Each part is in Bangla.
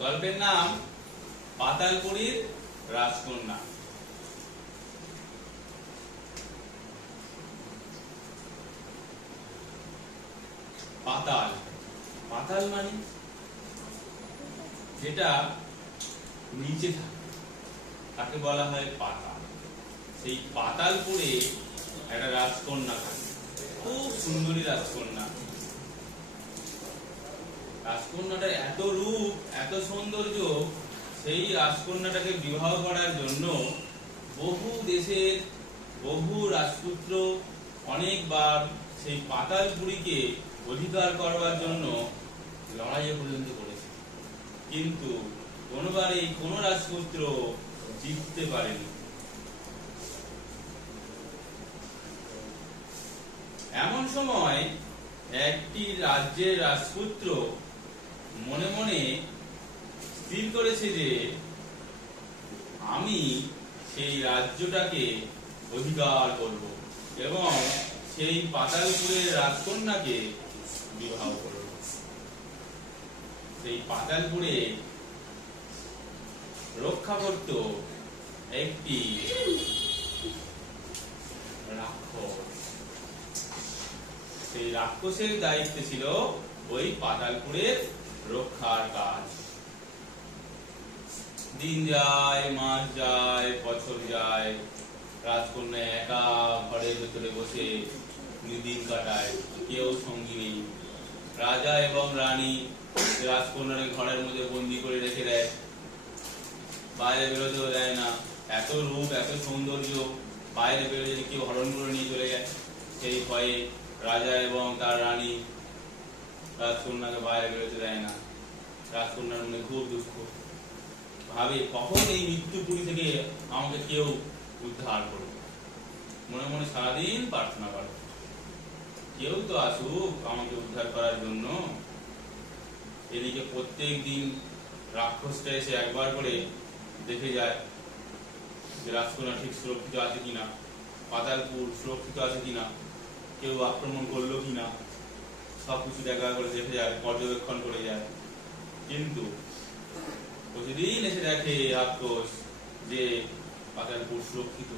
গল্পের নাম পাতালপুরীর রাজকন্যা। পাতাল। পাতাল মানে? যেটা নিচে থাকে, তাকে বলা হয় পাতাল। সেই পাতালপুরে একটা রাজকন্যা থাকে, খুব সুন্দরী রাজকন্যা। রাজকন্যাটার এত রূপ, এত সৌন্দর্য, সেই রাজকন্যাটাকে বিবাহ করার জন্য বহু দেশের বহু রাজপুত্র অনেকবার সেই পাতাল পাতালপুরীকে অধিকার করবার জন্য লড়াইয়ে পর্যন্ত কিন্তু কোনোবারই কোনো রাজপুত্র জিততে পারেনি। এমন সময় একটি রাজ্যের রাজপুত্র মনে মনে স্থির করেছে যে, আমি সেই রাজ্যটাকে অধিকার করব এবং সেই পাতালপুরের রাজকন্যাকে বিবাহ করব। সেই পাতালপুরে রক্ষা করত একটি সেই রাক্ষসের দায়িত্বে ছিল ওই পাতালপুরের রক্ষার কাজ। দিন যায়, মাস যায়, বছর যায়, রাজকন্যা একা ঘরের ভেতরে বসে দিন কাটায়, কেউ সঙ্গী নেই। রাজা এবং রানী রাজকন্যার ঘরের মধ্যে বন্দি করে রেখে দেয়। বাইরে বেরোতেও দেয় না। এত রূপ, এত সৌন্দর্য, বাইরে বেরোলে যদি কেউ হরণ করে নিয়ে চলে যায়। সেই ভয়ে রাজা এবং তার রানী রাজকন্যাকে বাইরে বেরোতে দেয় না। রাজকন্যার মনে খুব দুঃখ। ভাবে, কখন এই মৃত্যুপুরী থেকে আমাকে কেউ উদ্ধার করবে? মনে মনে সারাদিন প্রার্থনা করে। কেউ তো আসুক আমাকে উদ্ধার করার জন্য। এদিকে প্রত্যেক দিন রাক্ষসটা এসে একবার করে দেখে যায় যে রাজকন্যা ঠিক সুরক্ষিত আছে কিনা, পাতালপুর সুরক্ষিত আছে কিনা, কেউ আক্রমণ করল কিনা সব কিছু দেখা করে দেখে যায়, পর্যবেক্ষণ করে যায়। কিন্তু প্রতিদিন এসে দেখে রাক্ষস যে পাতালপুর সুরক্ষিত,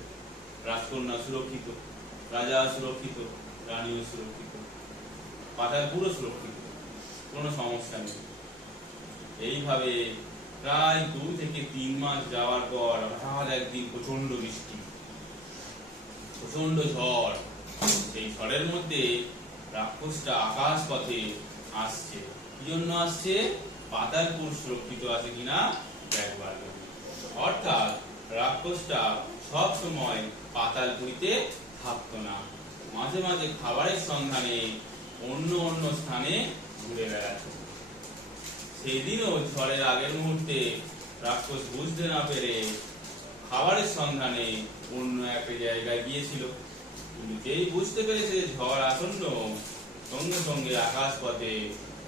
রাজকন্যা সুরক্ষিত, রাজা সুরক্ষিত, রানীও সুরক্ষিত, পাতালপুরও সুরক্ষিত। কোনো সমস্যা নেই। এইভাবে প্রায় দু থেকে তিন মাস যাওয়ার পর হঠাৎ একদিন প্রচণ্ড বৃষ্টি প্রচণ্ড ঝড়। সেই ঝড়ের মধ্যে রাক্ষসটা আকাশ পথে আসছে। কি জন্য আসছে? পাতালপুর সুরক্ষিত আছে কিনা দেখবার অর্থাৎ রাক্ষসটা সব সময় পাতালপুরিতে থাকতো না। মাঝে মাঝে খাবারের সন্ধানে অন্য অন্য স্থানে ঘুরে বেড়াতো সেদিনও ঝড়ের আগের মুহূর্তে রাক্ষস বুঝতে না পেরে খাবারের সন্ধানে অন্য একটা জায়গায় গিয়েছিল। যেই বুঝতে পেরেছে ঝড় আসন্ন, সঙ্গে সঙ্গে আকাশ পথে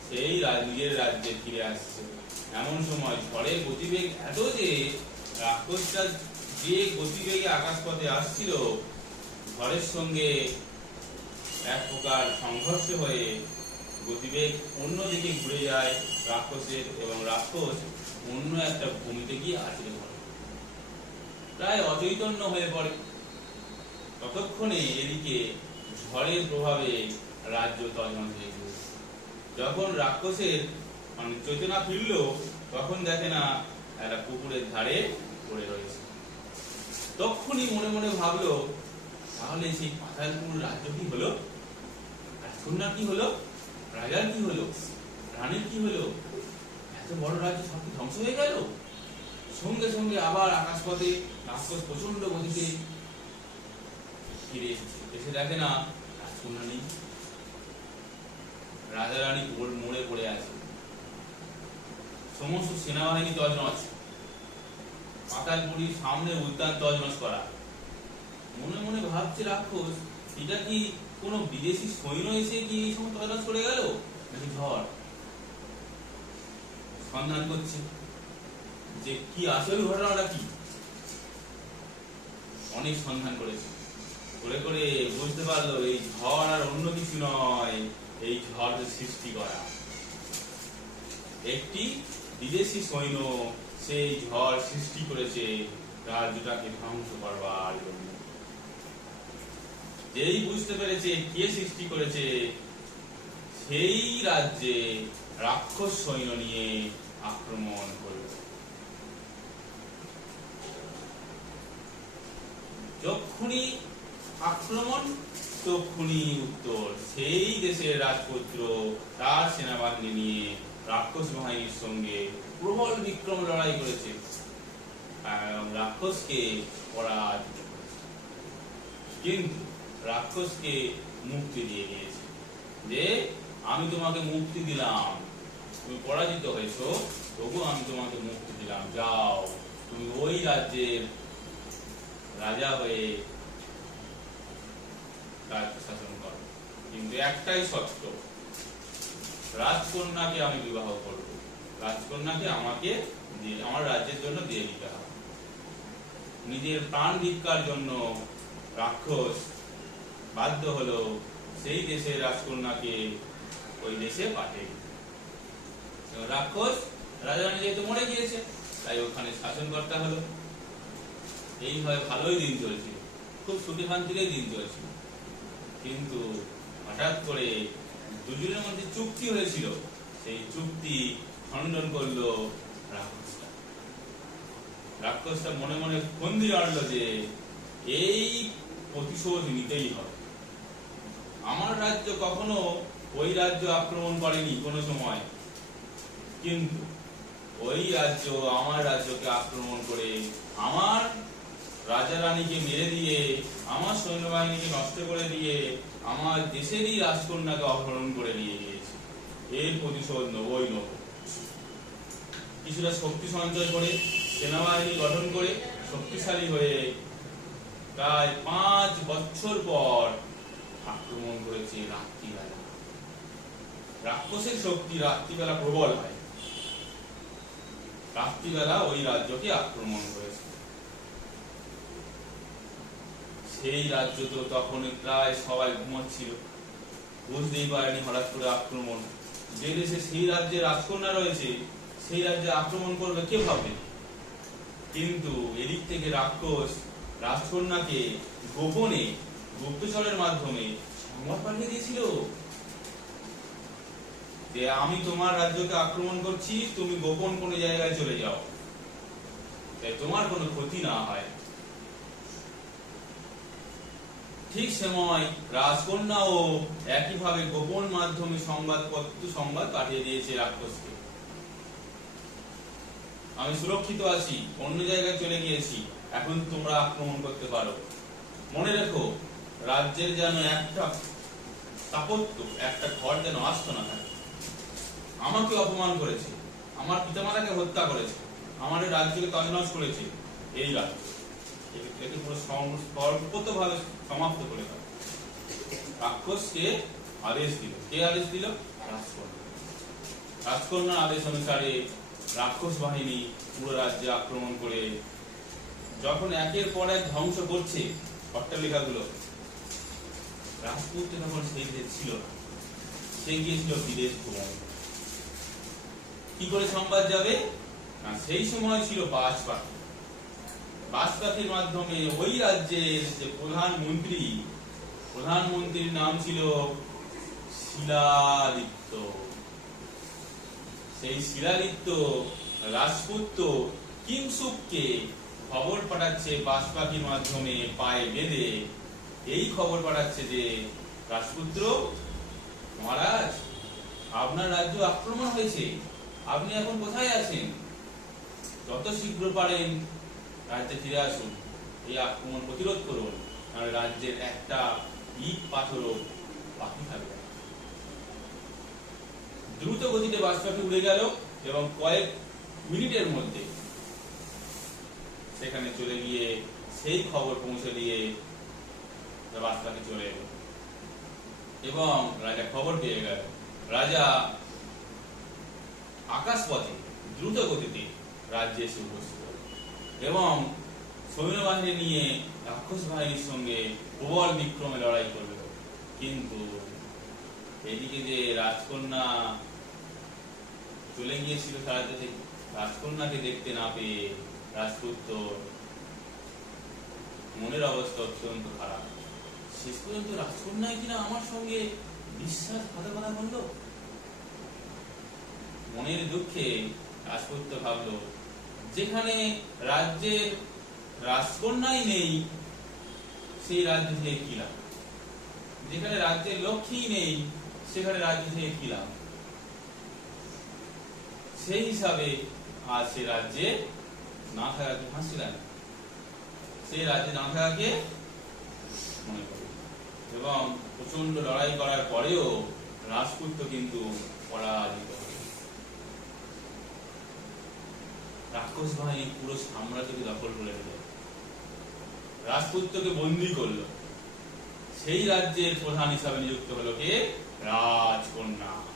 সেই নিজের রাজ্যে ফিরে আসছে। এমন সময় ঝড়ের গতিবেগ এত যে রাক্ষসটা যে গতিবেগে আকাশ পথে আসছিল, ঝড়ের সঙ্গে এক প্রকার সংঘর্ষ হয়ে গতিবেগ অন্যদিকে ঘুরে যায়, রাক্ষসের এবং রাক্ষস অন্য একটা ভূমিতে গিয়ে আছড়ে পড়ে প্রায় অচৈতন্য হয়ে পড়ে। ততক্ষণে এদিকে ঝড়ের প্রভাবে রাজ্য তজন হয়ে গেল। যখন রাক্ষসের মানে চেতনা ফিরল, তখন দেখে না একটা পুকুরের ধারে পড়ে রয়েছে। তখনই মনে মনে ভাবলো, তাহলে সেই পাতালপুর রাজ্য কি হলো? রাজকন্যার কি হলো? রাজার কি হলো? রানীর কি হলো? এত বড় রাজ্য সব ধ্বংস হয়ে গেল? সঙ্গে সঙ্গে আবার আকাশপথে রাক্ষস প্রচণ্ড গতিতে ফিরে এসেছে। এসে দেখে না রাজকন্যা নেই। রাজা রানী মোড়ে পড়ে আছে। সমস্ত সেনাবাহিনী তজনজ পাতালপুরীর সামনে উদ্যান তজনজ করা। মনে মনে ভাবছে রাক্ষস এটা কি কোনো বিদেশি সৈন্য এসে কি এই সময় তজনজ করে গেল? নাকি ঝড় সন্ধান করছে। যে কি আসল ঘটনাটা কি? অনেক সন্ধান করেছে। করে করে বুঝতে পারল, এই ঝড় আর অন্য কিছু নয়, এই ঝড় সৃষ্টি করা। একটি বিদেশি সৈন্য সেই ঝড় সৃষ্টি করেছে, রাজ্যটাকে ধ্বংস করবার জন্য। যেই বুঝতে পেরেছে, কে সৃষ্টি করেছে, সেই রাজ্যে রাক্ষস সৈন্য নিয়ে আক্রমণ করল যখনই আক্রমণ তক্ষুনি উত্তর। সেই দেশের রাজপুত্র, তার সেনাবাহিনী নিয়ে রাক্ষস বাহিনীর সঙ্গে প্রবল বিক্রম লড়াই করেছে। রাক্ষসকে পরাজিত কিন্তু রাক্ষসকে মুক্তি দিয়ে দিয়েছে যে, আমি তোমাকে মুক্তি দিলাম। তুমি পরাজিত হয়েছো, তবু আমি তোমাকে মুক্তি দিলাম। যাও, তুমি ওই রাজ্যের রাজা হয়ে রাজ্য শাসন করো। কিন্তু একটাই সত্য, রাজকন্যাকে আমি বিবাহ করব। রাজকন্যাকে আমাকে আমার রাজ্যের জন্য দিয়ে দিতে হবে। নিজের প্রাণ ভিক্ষার জন্য রাক্ষস বাধ্য হলো সেই দেশের রাজকন্যাকে ওই দেশে। এবং রাক্ষস রাজরানী যেহেতু মরে গিয়েছে, তাই ওখানে শাসন করতে হলো এইভাবে ভালোই দিন চলছিল খুব সুখী শান্তিতেই দিন চলছিল কিন্তু হঠাৎ করে দুজনের মধ্যে চুক্তি হয়েছিল, সেই চুক্তি খণ্ডন করল রাক্ষসটা। রাক্ষসটা মনে মনে ফন্দি আনলো যে এই প্রতিশোধ নিতেই হবে। আমার রাজ্য কখনো ওই রাজ্য আক্রমণ করেনি কোনো সময়। কিন্তু ওই রাজ্য আমার রাজ্যকে আক্রমণ করে আমার রাজা রানীকে মেরে দিয়ে, আমার সৈন্যবাহিনীকে নষ্ট করে দিয়ে, আমার দেশেরই রাজকন্যাকে অপহরণ করে নিয়ে গিয়েছে। এর প্রতিশোধ নবই নব। কিছুটা শক্তি সঞ্চয় করে, সেনাবাহিনী গঠন করে শক্তিশালী হয়ে প্রায় পাঁচ বছর পর আক্রমণ করেছে রাত্রিবেলা। রাক্ষসের শক্তি রাত্রিবেলা প্রবল হয়। রাত্রিবেলা ওই রাজ্যকে আক্রমণ করেছে। সেই রাজ্য তো তখন প্রায় সবাই ঘুমাচ্ছিল। বুঝতেই পারেনি হঠাৎ করে আক্রমণ। যে দেশে সেই রাজ্যে রাজকন্যা রয়েছে, সেই রাজ্যে আক্রমণ করবে কে ভাবে কিন্তু এদিক থেকে রাক্ষস রাজকন্যাকে গোপনে গুপ্তচরের মাধ্যমে সংবাদ পাঠিয়ে দিয়েছিল। যে আমি তোমার রাজ্যকে আক্রমণ করছি, তুমি গোপন কোনো জায়গায় চলে যাও। তোমার কোনো ক্ষতি না হয়। ঠিক সময় রাজকন্যাও একইভাবে গোপন মাধ্যমে সংবাদপত্র, সংবাদ পাঠিয়ে দিয়েছে রাক্ষসকে। আমি সুরক্ষিত আছি, অন্য জায়গায় চলে গিয়েছি। এখন তোমরা আক্রমণ করতে পারো। মনে রেখো রাজ্যের যেন একটা স্থাপত্য, একটা ঘর যেন আসতো না থাকে। আমাকে অপমান করেছে, আমার পিতামাতাকে হত্যা করেছে আমার এই রাজ্যকে তছনছ করেছে, এই রাজ্য। একে- পুরো সর্বতভাবে সমাপ্ত করে দাও রাক্ষসকে আদেশ দিল। কে আদেশ দিল? রাজকন্যা। রাজকন্যার আদেশ অনুসারে রাক্ষস বাহিনী পুরো রাজ্যে আক্রমণ করে, যখন একের পর এক ধ্বংস করছে অট্টালিকাগুলো রাজপুত্র তখন সেই দেশ ছিল না। সে গিয়েছিল বিদেশ ভ্রমণ কি করে সংবাদ যাবে? না, সেই সময় ছিল বাজ পাখি বাজ পাখির মাধ্যমে ওই রাজ্যের যে প্রধানমন্ত্রী, প্রধানমন্ত্রীর নাম ছিল শিলাদিত্য। সেই শিলাদিত্য রাজপুত্র কিংসুককে খবর পাঠাচ্ছে বাজ পাখির মাধ্যমে পায়ে বেঁধে এই খবর পাঠাচ্ছে যে রাজপুত্র, মহারাজ, আপনার রাজ্য আক্রমণ হয়েছে। আপনি এখন কোথায় আছেন? যত শীঘ্র পারেন রাজ্যে ফিরে আসুন। এই আক্রমণ প্রতিরোধ করুন আর রাজ্যের একটা ইট পাথরও বাকি থাকবে দ্রুত গতিতে বাস পাখি উড়ে গেল এবং কয়েক মিনিটের মধ্যে সেখানে চলে গিয়ে সেই খবর পৌঁছে দিয়ে পাখি চলে এলো। এবং রাজা খবর পেয়ে গেল। রাজা আকাশপথে দ্রুত গতিতে রাজ্যে এসে উপস্থিত। এবং সৈন্যবাহিনী নিয়ে রাক্ষস বাহিনীর সঙ্গে প্রবল বিক্রমে লড়াই করবে কিন্তু এদিকে যে রাজকন্যা চলে গিয়েছিল সাহায্য থেকে রাজকন্যাকে দেখতে না পেয়ে, রাজপুত্র মনের অবস্থা অত্যন্ত খারাপ। শেষ পর্যন্ত রাজকন্যায় কিনা আমার সঙ্গে বিশ্বাস কথা কথা বলল? মনের দুঃখে রাজপুত্র ভাবলো, যেখানে রাজ্যের রাজকন্যাই নেই, সেই রাজ্য থেকে কি লাভ? যেখানে রাজ্যের লক্ষ্মী নেই, সেখানে রাজ্য থেকে কি লাভ? সেই হিসাবে আজ সে রাজ্যে না থাকাকে হাসি লাগে সেই রাজ্যে না থাকাকে মনে করে। এবং প্রচণ্ড লড়াই করার পরেও রাজপুত্র কিন্তু পরাজিত। রাক্ষস বাহিনী পুরো সাম্রাজ্যকে দখল করে নিল। রাজপুত্রকে বন্দি করল। সেই রাজ্যের প্রধান হিসাবে নিযুক্ত হলো কে? রাজকন্যা।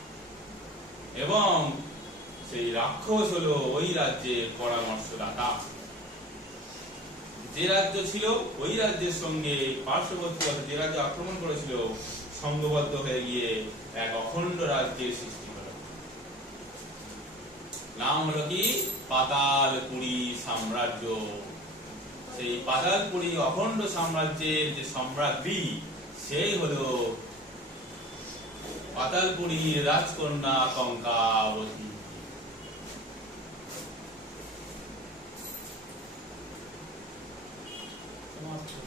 এবং সেই রাক্ষস হলো ওই রাজ্যের পরামর্শদাতা। যে রাজ্য ছিল, ওই রাজ্যের সঙ্গে পার্শ্ববর্তী যে রাজ্য আক্রমণ করেছিল, সংঘবদ্ধ হয়ে গিয়ে এক অখণ্ড রাজ্যের সৃষ্টি হলো। নাম হলো কি? পাতালপুরী সাম্রাজ্য। সেই পাতালপুরী অখণ্ড সাম্রাজ্যের যে সম্রাজ্ঞী সেই হলো পাতালপুরীর রাজকন্যা কঙ্কাবতী। 고맙습니다.